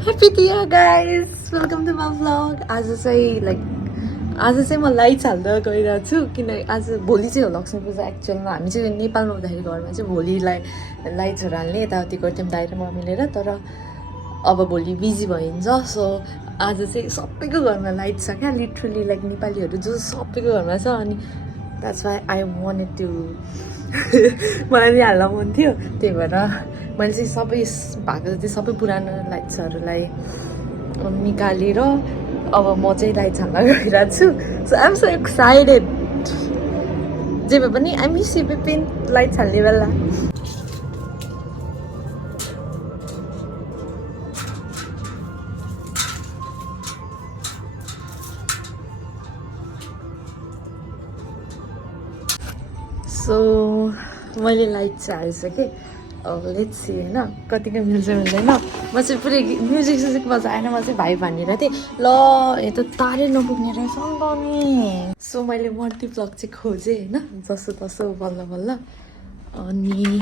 Happy New Year, guys! Welcome to my vlog. आज चाहिँ म लाइट्स हाल्दा गइरहेको छु किन आज भोलि चाहिँ हो लक्ष्मी पूजा एक्चुअलमा हामी चाहिँ नेपालमा हुँदाखेरि घरमा चाहिँ भोलि लाइट्सहरू हाल्ने यताउति गर्थ्यौँ दाइ र म मिलेर तर अब भोलि बिजी भइन्छ सो आज चाहिँ सबैको घरमा लाइट छ क्या लिटरली लाइक नेपालीहरू जो सबैको घरमा छ अनि that's why I wanted to मलाई नि हाल्न मन थियो त्यही भएर मैले चाहिँ सबै भएको जति सबै पुरानो लाइट्सहरूलाई निकालेर अब म चाहिँ लाइट्स हाल्न गइरहेको छु so I am so excited जे भए पनि I miss you Bipin lights हाल्ने बेला सो मैले लाइट चाहिँ हालिसकेँ अब लेट्स सी होइन कतिको मिल्छ मिल्दैन म चाहिँ पुरै म्युजिक सुजिक बजाएन म चाहिँ भाइ भनिरहेको थिएँ ल यो त तारै नपुग्ने रहेछ नि त नि सो मैले मल्टी प्लग चाहिँ खोजेँ होइन जसो तसो बल्ल बल्ल अनि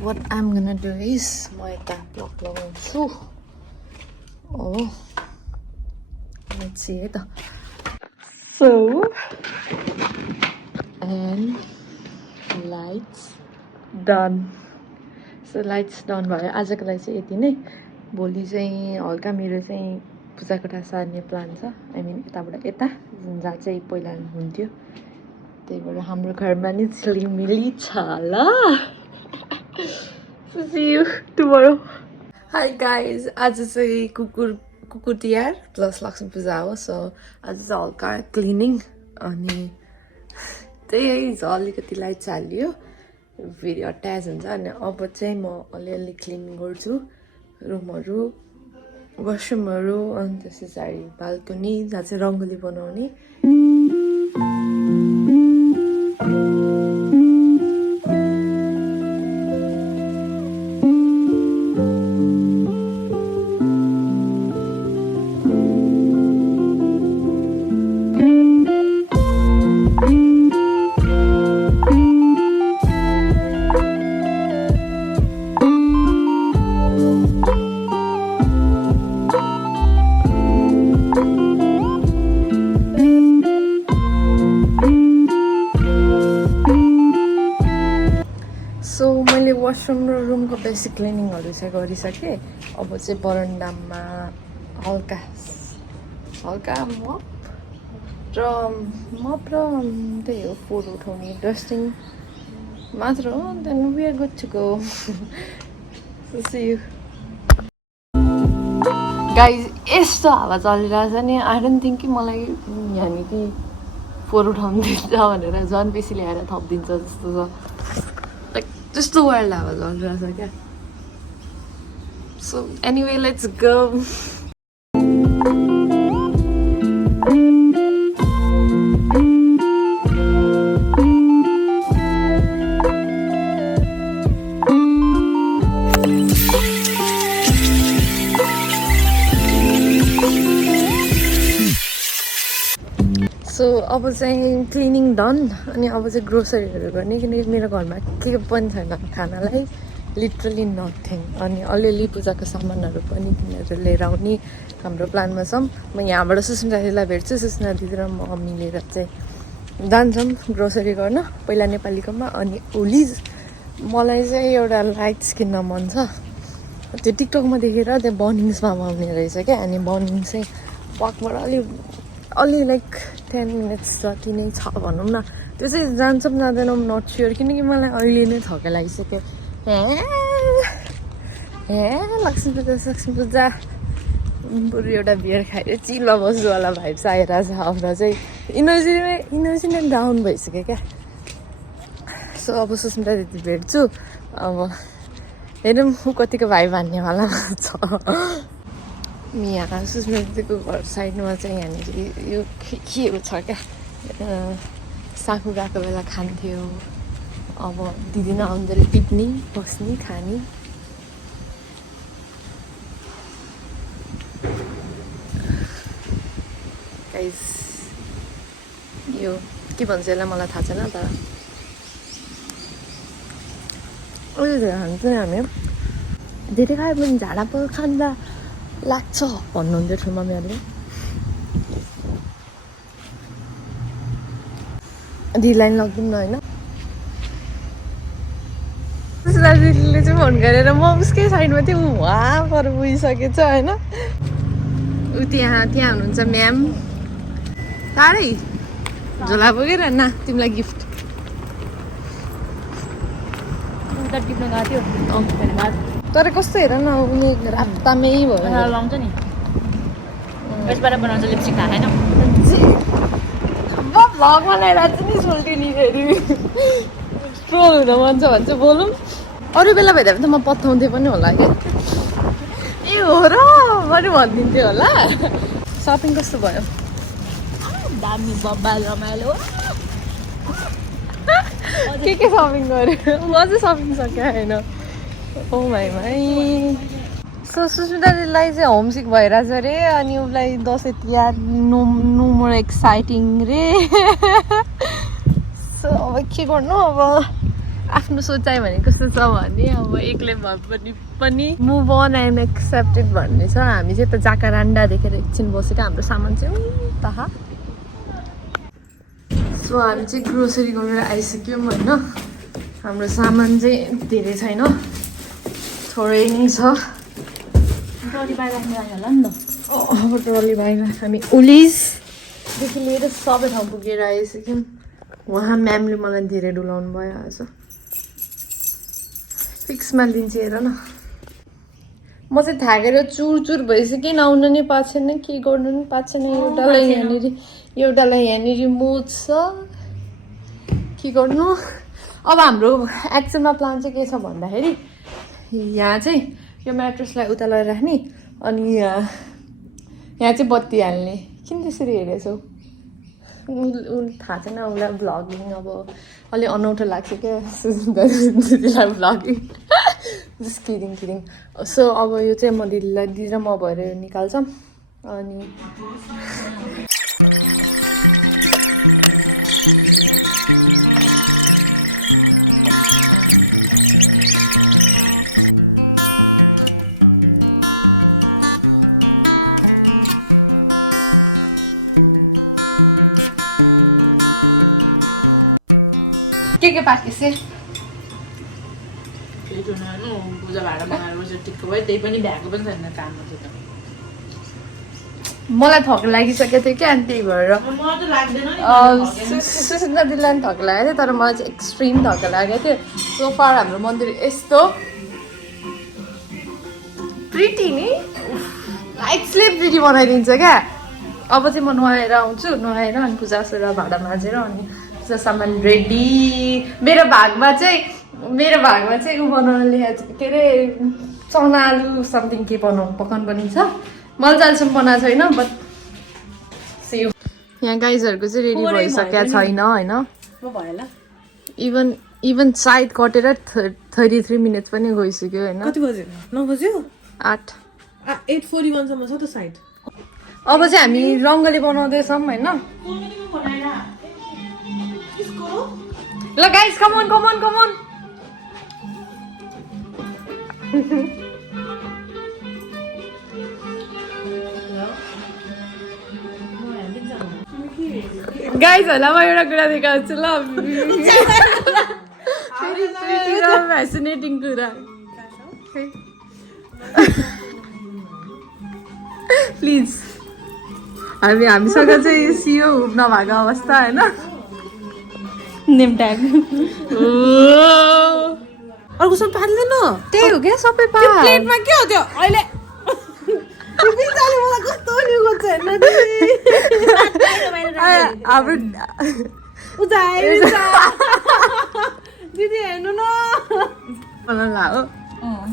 what I'm gonna do is म यता प्लग लगाउँछु हो लेट्स सी है त so and lights done so lights done भयो आजको लागि चाहिँ यति नै भोलि चाहिँ हल्का मेरो चाहिँ पूजाकोठा सार्ने प्लान छ आई मिन यताबाट यता जहाँ चाहिँ पहिला हुन्थ्यो त्यही भएर हाम्रो घरमा नि झिलिमिली छ ल see you tomorrow hi guys आज चाहिँ कुकुर तिहार प्लस लक्ष्मी पूजा हो सो आज चाहिँ हल्का क्लिनिङ अनि त्यही अलिकति लाइट हालियो फेरि अट्याच हुन्छ अनि अब चाहिँ म अलिअलि क्लिन गर्छु रुमहरू वासरुमहरू अनि त्यस पछाडि बाल्कनी जहाँ चाहिँ रङ्गोली बनाउने वासरुम र रुमको बेसिक क्लिनिङहरू चाहिँ गरिसकेँ अब चाहिँ बरन्डामा हल्का मप र त्यही हो फोहोर उठाउने डस्टिङ मात्र हो then we are good to go see you guys यस्तो हावा चलिरहेछ नि आई डोन्ट थिङ्क कि मलाई यहाँनिर फोहोर उठाउनु दिन्छ भनेर झन् बेसी ल्याएर थपिदिन्छ जस्तो छ त्यस्तो वाइल्ड हावा चलिरहेछ क्या so anyway let's go so अब चाहिँ क्लिनिङ डन अनि अब चाहिँ ग्रोसरीहरू गर्ने किनकि मेरो घरमा के पनि छैन खानालाई लिटरली नथिङ अनि अलिअलि पूजाको सामानहरू पनि किनेर लिएर आउने हाम्रो प्लानमा छौँ म यहाँबाट सुस्मिता दिदीलाई भेट्छु सुस्मिता दिदी र म मिलेर चाहिँ जान्छौँ ग्रोसरी गर्न पहिला नेपालीकोमा अनि ओलिज मलाई चाहिँ एउटा लाइट्स किन्न मन छ त्यो टिकटकमा देखेर त्यो बर्निङ्समा पाउने रहेछ क्या अनि बर्निङ चाहिँ वाकबाट अलि लाइक 10 मिनट्स जति नै छ भनौँ न त्यो चाहिँ जान्छौँ जाँदैनौँ नट स्योर किनकि मलाई अहिले नै थका लागिसक्यो लक्ष्मी पूजा बरु एउटा बियर खाएर चिल्ला बस्नुवाला भाइब्स आइरहेछ अब चाहिँ इनर्जी नै डाउन भइसक्यो क्या सो अब सुस्मिता दिदी भेट्छु अब हेरौँ ऊ कतिको भाइ भान्नेवालामा छ यहाँ सुस्मिता दिदीको घर साइडमा चाहिँ यहाँनिर यो केहरू छ क्या साखु गएको बेला खान्थ्यो अब दिदी नआउँदै टिप्ने बस्ने खाने गाइस यो के भन्छ यसलाई मलाई थाहा छैन त अहिले धेरै खान्छ हामी धेरै खायो भने झाडाको खाँदा लाग्छ भन्नुहुन्थ्यो ठुलो मम्मीहरूले दिदीलाई लगिदिउँ न होइन सुशीला दिदीले चाहिँ फोन गरेर म उसकै साइडमा थिएँ ऊ वहाँ पर पुगिसकेछ होइन ऊ त्यहाँ हुनुहुन्छ म्याम टाढै झोला बोकेर न तिमीलाई गिफ्ट तर कस्तो हेर न उनी रातामै भयो भ्लग बनाएर चाहिँ नि सोल्टिनी फेरि ट्रोल हुन मन छ भने चाहिँ बोलौँ अरू बेला भइदियो भने त म पठाउँथेँ पनि होला क्या ए हो र पनि भनिदिन्थ्यो होला सपिङ कस्तो भयो दामी बब्बाल रमाइलो के सपिङ गर्यो म अझै सपिङ सक्यो होइन ओ भाइ सो सुस्मिता दिदीलाई चाहिँ होमसिक भइरहेछ अरे अनि उसलाई Dashain Tihar no more exciting रे सो अब के गर्नु अब आफ्नो सोचाइ भने कस्तो छ भने अब एक्लै भए पनि मुभ अन एन्ड एक्सेप्टेड भन्ने छ हामी चाहिँ त जाकारान्डा देखेर एकछिन बसेको हाम्रो सामान चाहिँ तहा सो हामी चाहिँ ग्रोसरी गरेर आइसक्यौँ होइन हाम्रो सामान चाहिँ धेरै छैन थोरै नै छ ट्रली बाहिर राख्नु लाग्यो होला नि त अब ट्रली बाहिर हामी ओलिजदेखि लिएर सबै ठाउँ पुगेर आइसक्यौँ उहाँ म्यामले मलाई धेरै डुलाउनु भयो आज फिक्समा लिन्छ हेर न म चाहिँ थाकेर चुर भइसकेँ आउनु नै पाएको छैन के गर्नु नि पाएको छैन एउटालाई यहाँनिर मोज छ के गर्नु अब हाम्रो एक्चुअलमा प्लान चाहिँ के छ भन्दाखेरि यहाँ चाहिँ यो म्याट्रेसलाई उता लगाएर राख्ने अनि यहाँ चाहिँ बत्ती हाल्ने किन त्यसरी हेरेछौ थाहा छैन उसलाई भ्लगिङ अब अलि अनौठो लाग्छ क्या दिदीलाई भ्लगिङ जस्ट किरिङ सो अब यो चाहिँ म दिदी र म भएर निकाल्छौँ अनि के पाकेसे केही छैन होइन पूजा भाडा बनाएर बसेर टिक्को भयो त्यही पनि भ्याएको पनि छैन काम चाहिँ त मलाई थक लागिसकेको थियो क्या अनि त्यही भएर मलाई त लाग्दैन नि सुशीला दिदीलाई पनि थक लागेको थियो तर मलाई चाहिँ एक्सट्रिम थक लागेको थियो सो फार हाम्रो मन्दिर यस्तो प्रिटी नि लाइट्सले प्रिटी बनाइदिन्छ क्या अब चाहिँ म नुहाएर आउँछु नुहाएर अनि पूजा गरेर भाडा माझेर अनि पूजा सामान रेडी मेरो भागमा चाहिँ ऊ बनाउनुले के अरे चना आलु समथिङ के पकाउनु पर्ने छ मलाई चालसम्म बनाएको छैन बट सेउ यहाँ गाइजहरूको चाहिँ रेडी भइसकेको छैन होइन इभन सायद कटेर 33 मिनट्स पनि गइसक्यो होइन कति बज्यो 9 बज्यो 8 8:41 सम्म छ त साइड अब चाहिँ हामी रङ्गोली बनाउँदैछौँ होइन ल गाइज कम अन गाइजहरूलाई म एउटा कुरा देखाउँछु ल फेसिनेटिङ कुरा प्लिज हामीसँग चाहिँ सियो नभएको अवस्था होइन नेम ट्याग अर्को सब पाल्दैन त्यही हो क्या सबै प्लेटमा के हो त्यो अहिले बिचाले मलाई कस्तो नि गर्छ हेर्न हाम्रो दिदी हेर्नु न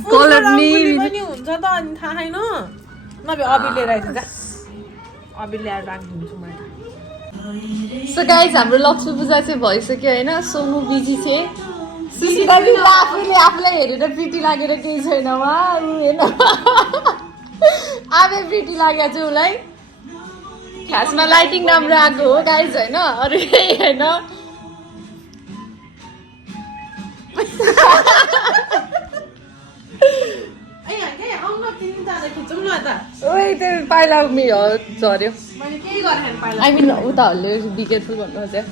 कलर पनि हुन्छ त अनि थाहा छैन नभए अबिर लिएर आइदिन्छ अबिर ल्याएर राखिदिन्छु म सो गाइज हाम्रो लक्ष्मी पूजा चाहिँ भइसक्यो होइन सोनु बिजी थिएँ सुशीला दिदीले आफूलाई हेरेर प्रिटी लागेर केही छैन उहाँ हेर्न आफै प्रिटी लागेको छ उसलाई खासमा लाइटिङ राम्रो आएको हो गाइज होइन अरू केही होइन ए हैन आउन तिनजना खिचौँ न त ओइ त्यो पाइला मेरो झऱ्यो मैले के गरेँ पाइला आई मिन उता हल्ले बी केयरफुल भन्नु खोजेँ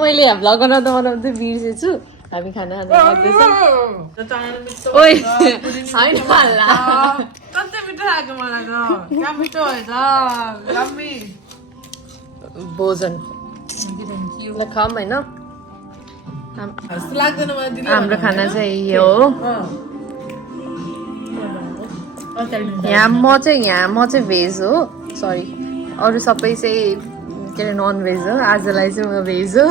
मैले यहाँ भ्लग बनाउँदा बिर्सेछु हामी खाना खान लाग्दैछौँ ओइ होइन पाल्ला कति मिठो लाग्यो मलाई त क्या मिठो भयो त यम्मी भोजन थ्याङ्क यू ल खाऊँ होइन जस्तो लाग्दैन मलाई दिदी हाम्रो खाना चाहिँ यो हो यहाँ म चाहिँ भेज हो सरी अरू सबै चाहिँ के अरे नन भेज हो आजलाई चाहिँ म भेज हो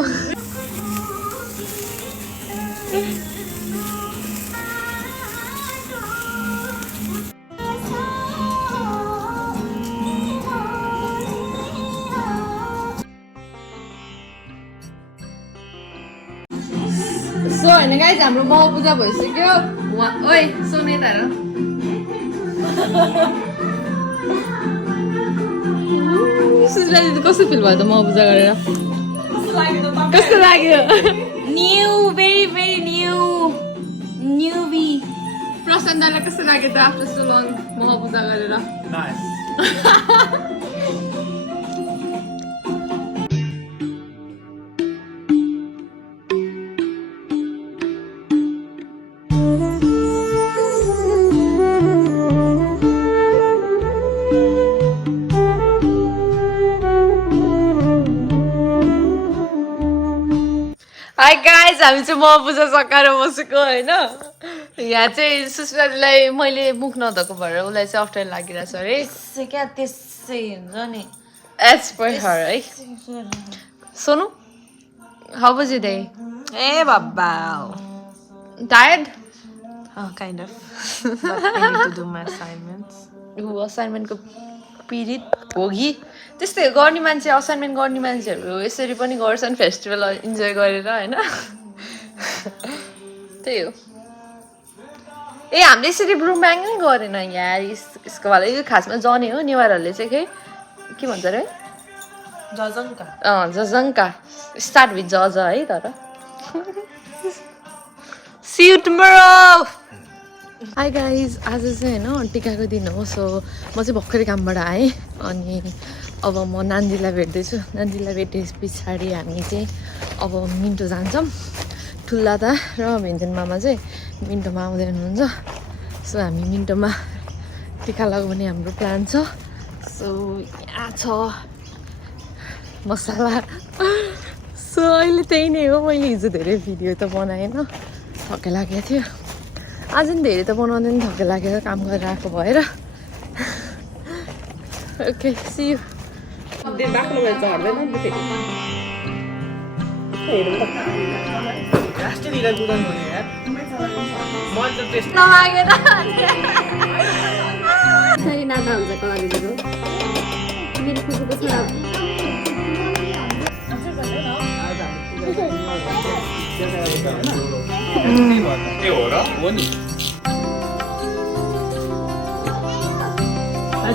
सो होइन गाइज हाम्रो मह पूजा भइसक्यो ओइ सोने तार सुजरा दिदी कस्तो फिल भयो त मह पूजा गरेर कस्तो लाग्यो न्यू बेबी न्यू बी प्रशान्त दाइलाई कस्तो लाग्यो त आफ्टर सो लङ मह पूजा गरेर हाई गाइज हामी चाहिँ मह पूजा सकाएर बसेको होइन यहाँ चाहिँ सुस्राजीलाई मैले मुख नधोएको भएर उसलाई चाहिँ अप्ठ्यारो लागिरहेको छ अरे त्यसै क्या त्यसै हुन्छ नि एज पर हर है Sonu how was your day ए बाबा tired kind of I need to do my assignments. असाइनमेन्टको पीडित भोगी त्यस्तै गर्ने मान्छे असाइनमेन्ट गर्ने मान्छेहरू यसरी पनि गर्छन् फेस्टिभल इन्जोय गरेर होइन त्यही हो ए हामीले यसरी ब्रुम्याङ नै गरेन यार यसको वाला यो खासमा जने हो नेवारहरूले चाहिँ के भन्छ अरे जजङ्का जजङ्का स्टार्ट विथ जज है तर See you tomorrow! High guys आज चाहिँ होइन टिकाको दिन हो सो म चाहिँ भर्खरै कामबाट आएँ अनि अब म नानीलाई भेट्दैछु नानीलाई भेटे पछाडि हामी चाहिँ अब मिन्टो जान्छौँ ठुला दा र भेन्जन मामा चाहिँ मिन्टोमा आउँदै हुनुहुन्छ सो हामी मिन्टोमा टिका लगाउने हाम्रो प्लान छ सो यहाँ छ मसला सो अहिले त्यही नै हो मैले हिजो धेरै भिडियो त बनाएन थकै लागेको थियो आज नि धेरै त बनाउँदैन थकै लागेर काम गरेर आएको भएर ओके सी यू बाक्लो भएर चढ्दैन नि फेरि हेरौँ त राष्ट्रिय लिएर कुदाउनु भने यार म त त्यस्तो फेरि नाता हुन्छ कला दिदीको मेरो कुकुरको छोरा त्यो हो र हो नि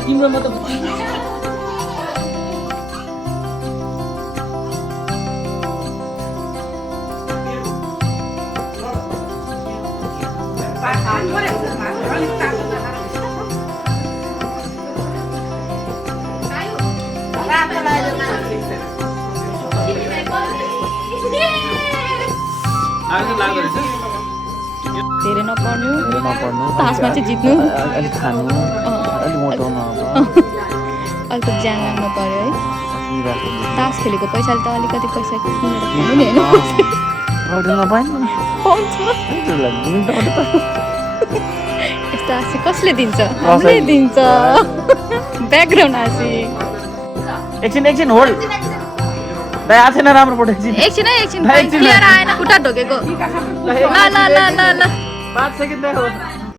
तिम्रो म त धेरै नपर्नु तासमा चाहिँ जित्नु अलिक खानु अलिक मोटाउनु अलिकति ज्यान लाग्नु पर्यो है तास खेलेको पैसाले त अलिकति पैसा किनेर खानु नि होइन यस्तो हाँसी कसले दिन्छ कसले दिन्छ ब्याकग्राउन्ड हाँसी एकछिन होल्ड दाइ आएको छैन राम्रो फोटो एकछिन क्लियर आएन खुट्टा ढोकेको ल ल ल ल ल 5 सेकेन्ड